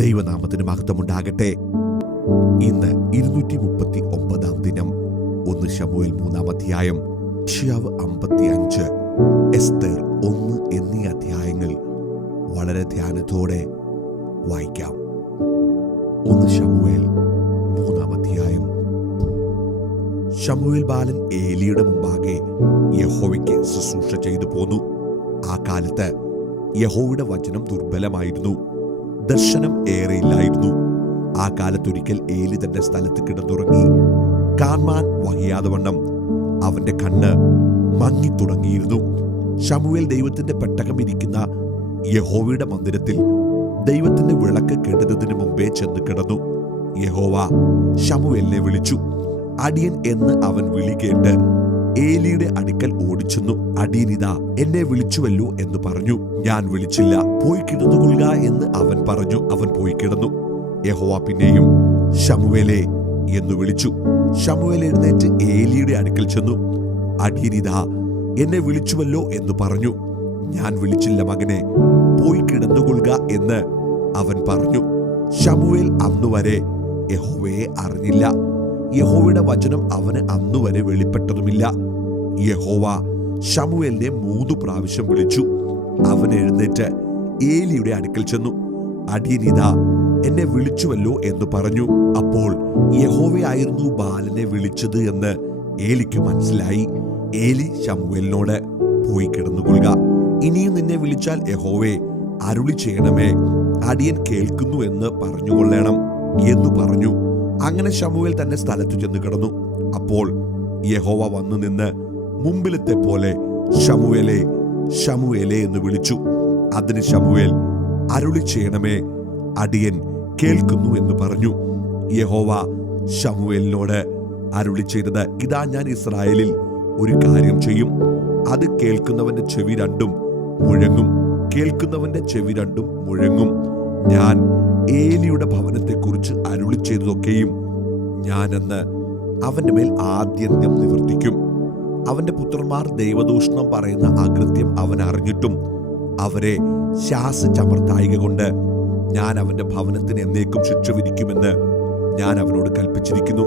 ദൈവനാമത്തിന് മഹത്വമുണ്ടാകട്ടെ. ഇന്ന് 239 ദിനം. 1 ശമൂവേൽ 3 അധ്യായം, യെശയ്യാവ് 55, എസ്തേർ 1 എന്നീ അധ്യായങ്ങൾ വളരെ ധ്യാനത്തോടെ വായിക്കാം. 1 ശമൂവേൽ 3 അധ്യായം. ശമൂവേൽ ബാലൻ ഏലിയുടെ മുമ്പാകെ യഹോവയ്ക്ക് ശുശ്രൂഷ ചെയ്തു പോന്നു. ആ കാലത്ത് യഹോവയുടെ വചനം ദുർബലമായിരുന്നു, ദർശനം ഏറെയില്ലായിരുന്നു. ആ കാലത്തൊരിക്കൽ ഏലി തന്റെ സ്ഥലത്ത് കിടന്നുറങ്ങി. കാണാൻ വഹിയാതെ വണ്ണം അവന്റെ കണ്ണ് മങ്ങിത്തുടങ്ങിയിരുന്നു. ശമൂവേൽ ദൈവത്തിന്റെ പെട്ടകം ഇരിക്കുന്ന യഹോവയുടെ മന്ദിരത്തിൽ ദൈവത്തിന്റെ വിളക്ക് കെടുന്നതിന് മുമ്പേ ചെന്ന് കിടന്നു. യഹോവ ശമൂവേലിനെ വിളിച്ചു. അടിയൻ എന്ന് അവൻ വിളി കേട്ട് ഏലിയുടെ അടുക്കൽ ഓടിച്ചെന്നു. അടിയനിതാ എന്നെ വിളിച്ചുവല്ലോ എന്ന് പറഞ്ഞു. ഞാൻ വിളിച്ചില്ല, പോയി കിടന്നുകൊള്ളുക എന്ന് അവൻ പറഞ്ഞു. അവൻ പോയി കിടന്നു. യഹോവ പിന്നെയും ശമൂവേലേ എന്ന് വിളിച്ചു. ശമൂവേൽ എഴുന്നേറ്റ് ഏലിയുടെ അടുക്കൽ ചെന്നു. അടിയനിതാ എന്നെ വിളിച്ചുവല്ലോ എന്ന് പറഞ്ഞു. ഞാൻ വിളിച്ചില്ല മകനെ, പോയി കിടന്നുകൊള്ളുക എന്ന് അവൻ പറഞ്ഞു. ശമൂവേൽ അന്നുവരെ യഹോവയെ അറിഞ്ഞില്ല. യഹോവയുടെ വചനം അവന് അന്നുവരെ വെളിപ്പെട്ടതുമില്ല. യഹോവ ശമൂവേലിനെ 3 പ്രാവശ്യം വിളിച്ചു. അവൻ എഴുന്നേറ്റ് ഏലിയുടെ അടുക്കൽ ചെന്നു. അടിയനിതാ എന്നെ വിളിച്ചുവല്ലോ എന്ന് പറഞ്ഞു. അപ്പോൾ യഹോവയായിരുന്നു ബാലനെ വിളിച്ചത് എന്ന് ഏലിക്ക് മനസ്സിലായി. ഏലി ശമൂവേലിനോട്, പോയി കിടന്നുകൊള്ളുക, ഇനിയും നിന്നെ വിളിച്ചാൽ യഹോവേ അരുളി ചെയ്യണമേ, അടിയൻ കേൾക്കുന്നു എന്ന് പറഞ്ഞുകൊള്ളണം എന്ന് പറഞ്ഞു. അങ്ങനെ ശമൂവേൽ തന്റെ സ്ഥലത്തു ചെന്ന് കിടന്നു. അപ്പോൾ യഹോവ വന്നു നിന്ന് മുമ്പിലത്തെ പോലെ ശമൂവേലേ ശമൂവേലേ എന്ന് വിളിച്ചു. അതിന് ശമൂവേൽ, അരുളി ചെയ്യണമേ, അടിയൻ കേൾക്കുന്നു എന്ന് പറഞ്ഞു. യഹോവ ശമൂവേലിനോട് അരുളി ചെയ്തത്, ഇതാ ഞാൻ ഇസ്രായേലിൽ ഒരു കാര്യം ചെയ്യും. അത് കേൾക്കുന്നവന്റെ ചെവി രണ്ടും മുഴങ്ങും. കേൾക്കുന്നവന്റെ ചെവി രണ്ടും മുഴങ്ങും. ഞാൻ ഏലിയുടെ ഭവനത്തെക്കുറിച്ച് അരുളി ചെയ്തതൊക്കെയും ഞാനെന്ന് അവന്റെ മേൽ ആദ്യന്ത്യം നിവർത്തിക്കും. അവന്റെ പുത്രന്മാർ ദൈവദൂഷണം പറയുന്ന അകൃത്യം അവൻ അറിഞ്ഞിട്ടും അവരെ ശാസിച്ചമർത്തായിക കൊണ്ട് ഞാൻ അവന്റെ ഭവനത്തിന് എന്നേക്കും ശിക്ഷ വിധിക്കുമെന്ന് ഞാൻ അവനോട് കൽപ്പിച്ചിരിക്കുന്നു.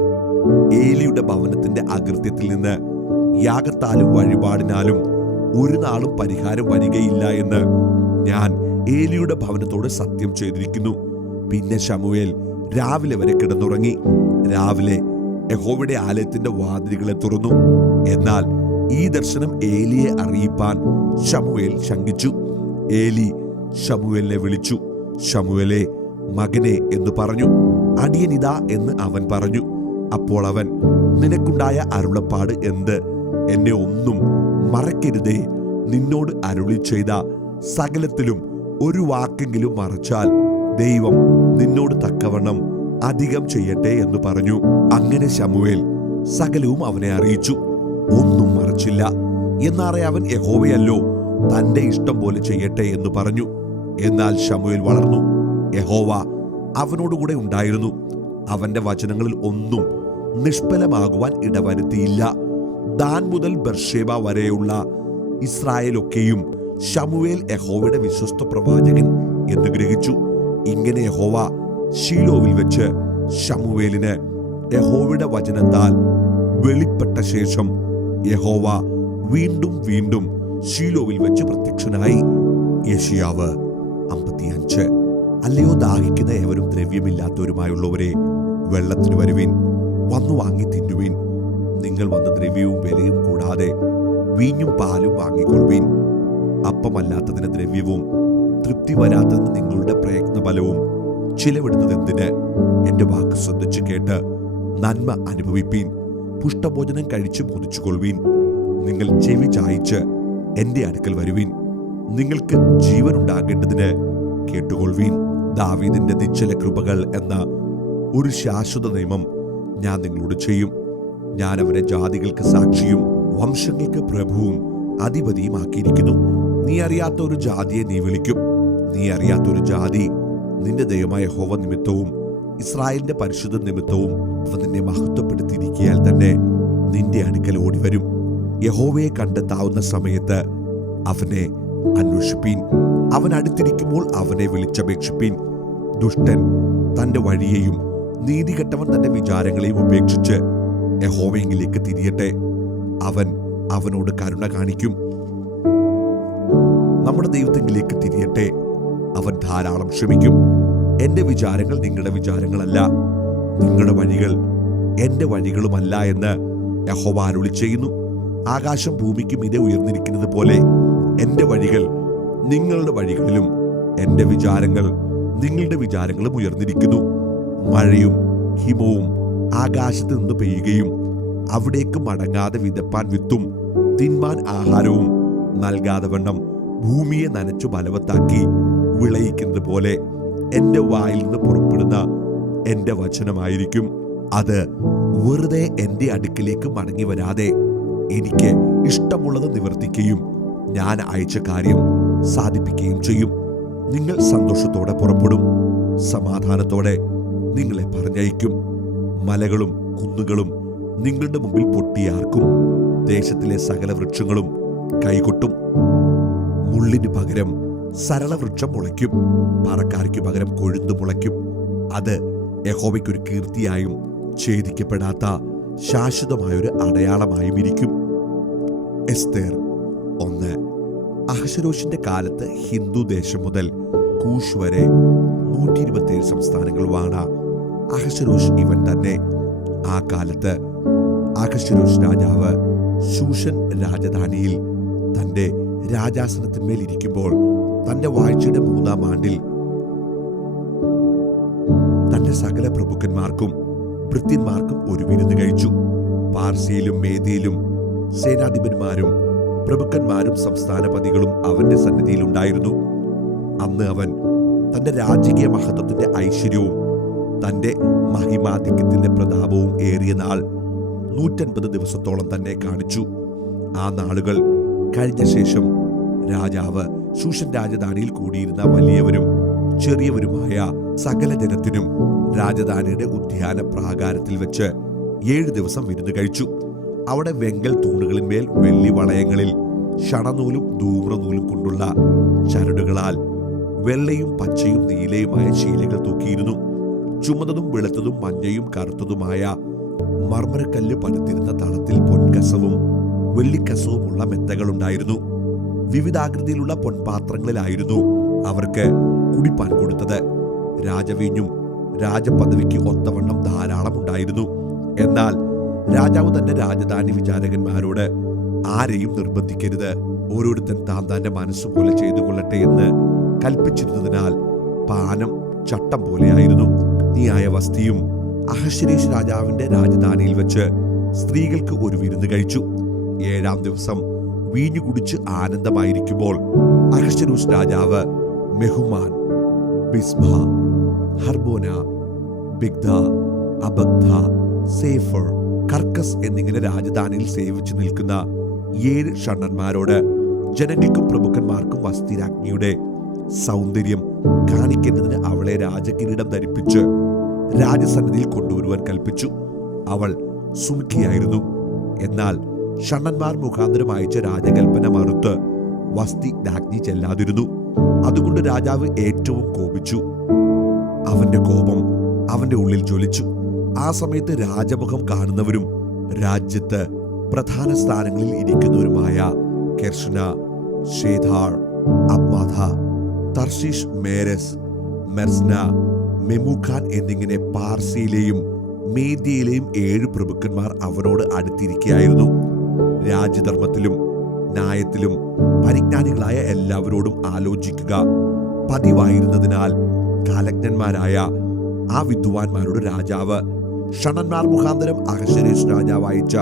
ഏലിയുടെ ഭവനത്തിന്റെ അകൃത്യത്തിൽ നിന്ന് യാഗത്താലും വഴിപാടിനാലും ഒരു നാളും പരിഹാരം വരികയില്ല എന്ന് ഞാൻ ഏലിയുടെ ഭവനത്തോട് സത്യം ചെയ്തിരിക്കുന്നു. പിന്നെ ശമൂവേൽ രാവിലെ വരെ കിടന്നുറങ്ങി. രാവിലെ യഹോവയുടെ ആലയത്തിന്റെ വാതിലുകളെ തുറന്നു. എന്നാൽ ഈ ദർശനം ഏലിയെ അറിയിപ്പാൻ ശമൂവേൽ ശങ്കിച്ചു. ഏലി ശമൂവേലിനെ വിളിച്ചു. ശമൂവേലേ മകനെ എന്ന് പറഞ്ഞു. അടിയനിതാ എന്ന് അവൻ പറഞ്ഞു. അപ്പോൾ അവൻ, നിനക്കുണ്ടായ അരുളപ്പാട് എന്ത്? എന്നെ ഒന്നും മറക്കരുതേ. നിന്നോട് അരുളി ചെയ്ത സകലത്തിലും ഒരു വാക്കെങ്കിലും മറച്ചാൽ ദൈവം നിന്നോട് തക്കവണ്ണം അധികം ചെയ്യട്ടെ എന്ന് പറഞ്ഞു. അങ്ങനെ ശമൂവേൽ സകലവും അവനെ അറിയിച്ചു, ഒന്നും മറച്ചില്ല. എന്നാറെ അവൻ, യഹോവയല്ലോ, തന്റെ ഇഷ്ടം പോലെ ചെയ്യട്ടെ എന്ന് പറഞ്ഞു. എന്നാൽ ശമൂവേൽ വളർന്നു. യഹോവ അവനോടുകൂടെ ഉണ്ടായിരുന്നു. അവന്റെ വചനങ്ങളിൽ ഒന്നും നിഷ്ഫലമാകുവാൻ ഇടവരുത്തിയില്ല. ദാൻ മുതൽ ബർശേബ വരെയുള്ള ഇസ്രായേലൊക്കെയും ശമൂവേൽ യഹോവയുടെ വിശ്വസ്ത പ്രവാചകൻ എന്ന് ഗ്രഹിച്ചു. ഇങ്ങനെ യഹോവ ശീലോവിൽ വെച്ച് ശമൂവേലിന് യഹോവയുടെ വചനത്താൽ വെളിപ്പെട്ട ശേഷം യഹോവ വീണ്ടും വീണ്ടും ശീലോവിൽ വെച്ച് പ്രത്യക്ഷനായി. യെശയ്യാവ് 55. അല്ലയോ ദാഹിക്കുന്ന ഏവരും ദ്രവ്യമില്ലാത്തവരുമായുള്ളവരെ, വെള്ളത്തിന് വരുവിൻ, വന്നു വാങ്ങി തിന്നുവിൻ. നിങ്ങൾ വന്ന് ദ്രവ്യവും വിലയും കൂടാതെ വീഞ്ഞും പാലും വാങ്ങിക്കൊള്ളുവിൻ. അപ്പമല്ലാത്തതിന് ദ്രവ്യവും തൃപ്തി വരാത്തതിന് നിങ്ങളുടെ പ്രയത്നഫലവും ചിലവിടുന്നത് എന്തിന്? എന്റെ വാക്ക് ശ്രദ്ധിച്ചു കേട്ട് നന്മ അനുഭവിപ്പീൻ. പുഷ്ടഭോജനം കഴിച്ച് മോദിച്ചുകൊള്ളുവീൻ. നിങ്ങൾ ചെവി ചായിച്ച് എന്റെ അടുക്കൽ വരുവീൻ. നിങ്ങൾക്ക് ജീവൻ ഉണ്ടാകേണ്ടതിന് കേട്ടുകൊള്ളുവീൻ. ദാവീദിന്റെ നിശ്ചല കൃപകൾ എന്ന ഒരു ശാശ്വത നിയമം ഞാൻ നിങ്ങളോട് ചെയ്യും. ഞാൻ അവനെ ജാതികൾക്ക് സാക്ഷിയും വംശങ്ങൾക്ക് പ്രഭുവും അധിപതിയുമാക്കിയിരിക്കുന്നു. നീ അറിയാത്ത ഒരു ജാതിയെ നീ വിളിക്കും. നീ അറിയാത്ത ഒരു ജാതി നിന്റെ ദൈവമായ യഹോവ നിമിത്തവും ഇസ്രായേലിന്റെ പരിശുദ്ധ നിമിത്തവും അവൻ നിന്നെ മഹത്വപ്പെടുത്തിയിരിക്കയാൽ തന്നെ നിന്റെ അടുക്കൽ ഓടിവരും. യഹോവയെ കണ്ടെത്താവുന്ന സമയത്ത് അവനെ അന്വേഷിപ്പീൻ. അവൻ അടുത്തിരിക്കുമ്പോൾ അവനെ വിളിച്ചപേക്ഷിപ്പീൻ. ദുഷ്ടൻ തന്റെ വഴിയെയും നീതികെട്ടവൻ തന്റെ വിചാരങ്ങളെയും ഉപേക്ഷിച്ച് യഹോവയെങ്കിലേക്ക് തിരിയട്ടെ. അവൻ അവനോട് കരുണ കാണിക്കും. നമ്മുടെ ദൈവത്തെങ്കിലേക്ക് തിരിയട്ടെ. അവൻ ധാരാളം ക്ഷമിക്കും. എന്റെ വിചാരങ്ങൾ നിങ്ങളുടെ വിചാരങ്ങളല്ല, നിങ്ങളുടെ വഴികൾ എന്റെ വഴികളുമല്ല എന്ന് യഹോവ അരുളി ചെയ്യുന്നു. ആകാശം ഭൂമിക്ക് മീതെ ഉയർന്നിരിക്കുന്നത് പോലെ എന്റെ വഴികൾ നിങ്ങളുടെ വഴികളിലും എന്റെ വിചാരങ്ങൾ നിങ്ങളുടെ വിചാരങ്ങളും ഉയർന്നിരിക്കുന്നു. മഴയും ഹിമവും ആകാശത്ത് നിന്ന് പെയ്യുകയും അവിടേക്ക് മടങ്ങാതെ വിതപ്പാൻ വിത്തും തിന്മാൻ ആഹാരവും നൽകാതെ വണ്ണം ഭൂമിയെ നനച്ചു ബലവത്താക്കി വിളയിക്കുന്നത് പോലെ എന്റെ വായിൽ നിന്ന് പുറപ്പെടുന്ന എന്റെ വചനമായിരിക്കും. അത് വെറുതെ എന്റെ അടുക്കിലേക്ക് മടങ്ങി വരാതെ എനിക്ക് ഇഷ്ടമുള്ളത് നിവർത്തിക്കുകയും ഞാൻ അയച്ച കാര്യം സാധിപ്പിക്കുകയും ചെയ്യും. നിങ്ങൾ സന്തോഷത്തോടെ പുറപ്പെടും, സമാധാനത്തോടെ നിങ്ങളെ പറഞ്ഞയക്കും. മലകളും കുന്നുകളും നിങ്ങളുടെ മുമ്പിൽ പൊട്ടിയാർക്കും. ദേശത്തിലെ സകല വൃക്ഷങ്ങളും കൈകൊട്ടും. മുള്ളിന് പകരം സരളവൃക്ഷം മുളയ്ക്കും, പറക്കാരിക്ക് പകരം കൊഴുന്തു മുളയ്ക്കും. അത് യഹോവയ്ക്കൊരു കീർത്തിയായും ഛേദിക്കപ്പെടാത്ത ശാശ്വതമായൊരു അടയാളമായും ഇരിക്കും. എസ്തേർ 1. അഹശ്വേരോശിന്റെ കാലത്ത് ഹിന്ദു ദേശം മുതൽ കൂഷ് വരെ 127 സംസ്ഥാനങ്ങൾ വാണ അഹശ്വേരോശ് ഇവൻ തന്നെ. ആ കാലത്ത് അഹശ്വേരോശ് രാജാവ് ശൂഷൻ രാജധാനിയിൽ തന്റെ രാജാസനത്തിന്മേൽ ഇരിക്കുമ്പോൾ തന്റെ വാഴ്ചയുടെ 3-ാം ആണ്ടിൽ തന്റെ സകല പ്രഭുക്കന്മാർക്കും ഭൃത്യന്മാർക്കും ഒരു വിരുന്ന് കഴിച്ചു. പാർസിയിലും മേദിയിലും സേനാധിപന്മാരും പ്രഭുക്കന്മാരും സംസ്ഥാനപതികളും അവന്റെ സന്നിധിയിൽ ഉണ്ടായിരുന്നു. അന്ന് അവൻ തന്റെ രാജകീയ മഹത്വത്തിന്റെ ഐശ്വര്യവും തന്റെ മഹിമാധിക്യത്തിന്റെ പ്രതാപവും ഏറിയ നാൾ 150 ദിവസത്തോളം തന്നെ കാണിച്ചു. ആ നാളുകൾ കഴിഞ്ഞ ശേഷം രാജാവ് ശൂഷൻ രാജധാനിയിൽ കൂടിയിരുന്ന വലിയവരും ചെറിയവരുമായ സകല ജനത്തിനും രാജധാനിയുടെ ഉദ്യാന പ്രാകാരത്തിൽ വെച്ച് 7 ദിവസം വിരുന്ന് കഴിച്ചു. അവിടെ വെങ്കൽ തൂണുകളിന്മേൽ വെള്ളി വളയങ്ങളിൽ ഷണനൂലും ധൂമ്രനൂലും കൊണ്ടുള്ള ചരടുകളാൽ വെള്ളയും പച്ചയും നീലയുമായ ശീലകൾ തൂക്കിയിരുന്നു. ചുമന്നതും വെളുത്തതും മഞ്ഞയും കറുത്തതുമായ മർമ്മരക്കല്ല് പടുത്തിരുന്ന തളത്തിൽ പൊൻകസവും വെള്ളിക്കസവുമുള്ള മെത്തകളുണ്ടായിരുന്നു. വിവിധാകൃതിയിലുള്ള പൊൻപാത്രങ്ങളിലായിരുന്നു അവർക്ക് കുടിപ്പാൻ കൊടുത്തത്. രാജവീഞ്ഞും രാജപദവിക്ക് ഒത്തവണ്ണം ധാരാളം ഉണ്ടായിരുന്നു. എന്നാൽ രാജാവ് തന്റെ രാജധാനി വിചാരകന്മാരോട് ആരെയും നിർബന്ധിക്കരുത്, ഓരോരുത്തൻ താൻ തന്റെ മനസ്സുപോലെ ചെയ്തു കൊള്ളട്ടെ എന്ന് കൽപ്പിച്ചിരുന്നതിനാൽ പാനം ചട്ടം പോലെയായിരുന്നു. നീയായ വസ്തിയും അഹശ്വേരോശ് രാജാവിന്റെ രാജധാനിയിൽ വെച്ച് സ്ത്രീകൾക്ക് ഒരു വിരുന്ന് കഴിച്ചു. 7-ാം ദിവസം വീഞ്ഞു കുടിച്ച് ആനന്ദമായിരിക്കുമ്പോൾ അഹശ്വേരോശ് രാജാവ് മെഹുമാൻ, ബിസ്മ, ഹർബോന, ബിഗ്ദ, അബഗ്ദ, സേഫർ, കർക്കസ് എന്നിങ്ങനെ രാജധാനിയിൽ സേവിച്ചു നിൽക്കുന്ന 7 ഷണ്ഡന്മാരോട് ജനങ്ങൾക്കും പ്രഭുക്കന്മാർക്കും വസ്തിരാജ്ഞിയുടെ സൗന്ദര്യം കാണിക്കേണ്ടതിന് അവളെ രാജകിരീടം ധരിപ്പിച്ച് രാജസന്നിധിയിൽ കൊണ്ടുവരുവാൻ കൽപ്പിച്ചു. അവൾ സുമുഖിയായിരുന്നു. എന്നാൽ ഷണ്ഡന്മാർ മുഖാന്തരം അയച്ച രാജകൽപ്പന മറുത്ത് വസ്തി രാജ്ഞി ചെല്ലാതിരുന്നു. അതുകൊണ്ട് രാജാവ് ഏറ്റവും കോപിച്ചു. അവന്റെ കോപം അവന്റെ ഉള്ളിൽ ജ്വലിച്ചു. ആ സമയത്ത് രാജമുഖം കാണുന്നവരും രാജ്യത്ത് പ്രധാന സ്ഥാനങ്ങളിൽ ഇരിക്കുന്നവരുമായ കെർഷന, ഷേഥാർ, അബ്മാഥ, തർശീഷ്, മേരസ്, മെർസ്ന, മെമുഖാൻ എന്നിങ്ങനെ പാർസിയിലെയും മേദ്യയിലെയും 7 പ്രഭുക്കന്മാർ അവനോട് അടുത്തിരിക്കുകയായിരുന്നു. രാജ്യധർമ്മത്തിലും ന്യായത്തിലും പരിജ്ഞാനികളായ എല്ലാവരോടും ആലോചിക്കുക പതിവായിരുന്നതിനാൽ കാലജ്ഞന്മാരായ ആ വിദ്വാൻമാരോട് രാജാവ് ഷണ്ഡന്മാർ മുഖാന്തരം അഹശ്വേരോശ് രാജാവ് അയച്ച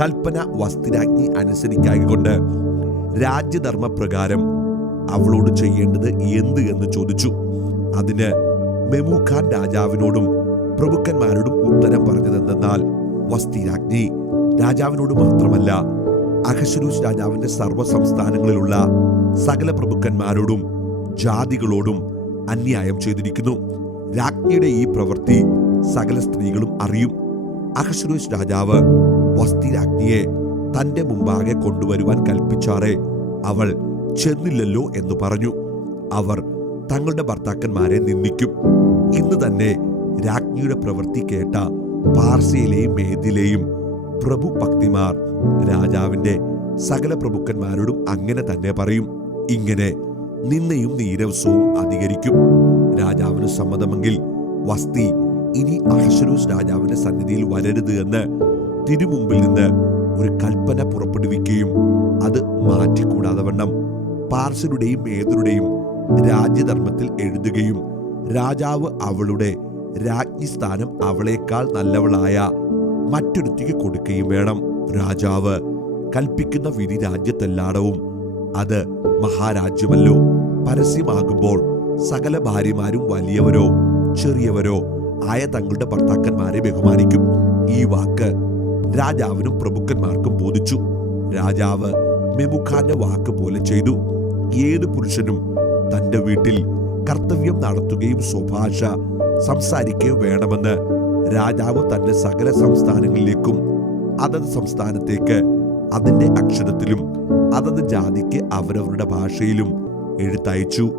കൽപ്പന വസ്തിരാജ്ഞി അനുസരിക്കായകൊണ്ട് രാജ്യധർമ്മപ്രകാരം അവളോട് ചെയ്യേണ്ടത് എന്ത് എന്ന് ചോദിച്ചു. അതിന് മെമുഖാൻ രാജാവിനോടും പ്രഭുക്കന്മാരോടും ഉത്തരം പറഞ്ഞതെന്നാൽ, വസ്തിരാജ്ഞി രാജാവിനോട് മാത്രമല്ല അഹശ്വേരോശ് രാജാവിന്റെ സർവ്വ സംസ്ഥാനങ്ങളിലുള്ള സകല പ്രഭുക്കന്മാരോടും ജാതികളോടും അന്യായം ചെയ്തിരിക്കുന്നു. രാജ്ഞിയുടെ ഈ പ്രവൃത്തി സകല സ്ത്രീകളും അറിയും. അഹശ്വേരോശ് രാജാവ് വസ്തിരാജ്ഞിയെ തന്റെ മുമ്പാകെ കൊണ്ടുവരുവാൻ കൽപ്പിച്ചാറേ അവൾ ചെന്നില്ലല്ലോ എന്ന് പറഞ്ഞു. അവർ തങ്ങളുടെ ഭർത്താക്കന്മാരെ നിന്ദിക്കും. ഇന്ന് തന്നെ രാജ്ഞിയുടെ പ്രവൃത്തി കേട്ട പാർസ്യയിലെയും മേദിലെയും പ്രഭു ഭക്തിമാർ രാജാവിന്റെ സകല പ്രഭുക്കന്മാരോടും അങ്ങനെ തന്നെ പറയും. ഇങ്ങനെ നിന്നയും നീരവസവും അധികരിക്കും. രാജാവിന് സമ്മതമെങ്കിൽ വസ്തി ഇനി അഹശ്വേരോശ് രാജാവിന്റെ സന്നിധിയിൽ വരരുത് എന്ന് തിരുമുമ്പിൽ നിന്ന് ഒരു കൽപ്പന പുറപ്പെടുവിക്കുകയും അത് മാറ്റിക്കൂടാതെ വണ്ണം പാർശ്വരുടെയും മേദരുടെയും രാജ്യധർമ്മത്തിൽ എഴുതുകയും രാജാവ് അവളുടെ രാജ്ഞി സ്ഥാനം അവളേക്കാൾ നല്ലവളായ മറ്റൊരുത്തിക്ക് കൊടുക്കുകയും വേണം. രാജാവ് കൽപ്പിക്കുന്ന വിധി രാജ്യത്തെല്ലായിടവും അത് മഹാരാജ്യമല്ലോ. പരസ്യമാകുമ്പോൾ സകല ഭാര്യമാരും വലിയവരോ ചെറിയവരോ ആയ തങ്ങളുടെ ഭർത്താക്കന്മാരെ ബഹുമാനിക്കും. ഈ വാക്ക് രാജാവിനും പ്രഭുക്കന്മാർക്കും ബോധിച്ചു. രാജാവ് മെമുഖാന്റെ വാക്ക് പോലെ ചെയ്തു. ഏത് പുരുഷനും തന്റെ വീട്ടിൽ കർത്തവ്യം നടത്തുകയും സ്വഭാഷ സംസാരിക്കുകയും വേണമെന്ന് രാജാവ് തന്റെ സകല സംസ്ഥാനങ്ങളിലേക്കും അതത് സംസ്ഥാനത്തേക്ക് അതിന്റെ അക്ഷരത്തിലും അതത് ജാതിക്ക് അവരവരുടെ ഭാഷയിലും എഴുത്തയച്ചു.